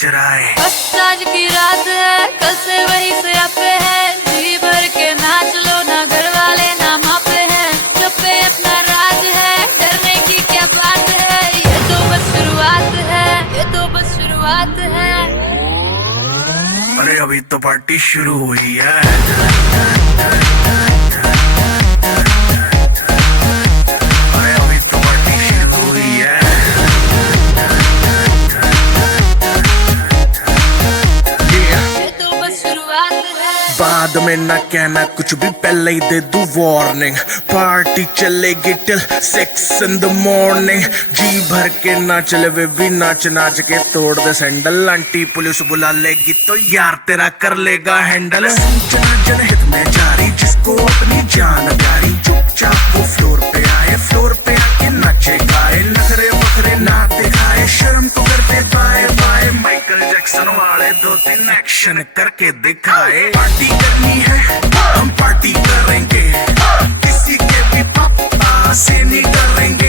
चराए। बस आज की रात है, कल से वही से आपे है, जी भर के नाच लो ना, घर वाले ना मापे हैं, सब पे अपना राज है, डरने की क्या बात है, ये तो बस शुरुआत है, ये तो बस शुरुआत है। अरे अभी तो पार्टी शुरू हुई है। बाद में ना कहना कुछ भी, पहले ही दे दूं वार्निंग। पार्टी चलेगी टिल 6 in the morning। जी भर के ना चले वे भी नाच नाच के तोड़ दे सैंडल। आंटी पुलिस बुला लेगी तो यार तेरा कर लेगा हैंडल। जनहित में जारी, जिसको अपनी जान प्यारी, चुपचाप वो फ्लोर पे आए, फ्लोर पे आके नाचे गाए, नखरे वखरे ना दिखाए, शर्म तो करते बाय बाय। माइकल जैक्सन वाले 2-3 एक्शन करके दिखाए। पार्टी करनी है हम पार्टी करेंगे, किसी के भी पापा से नहीं डरेंगे।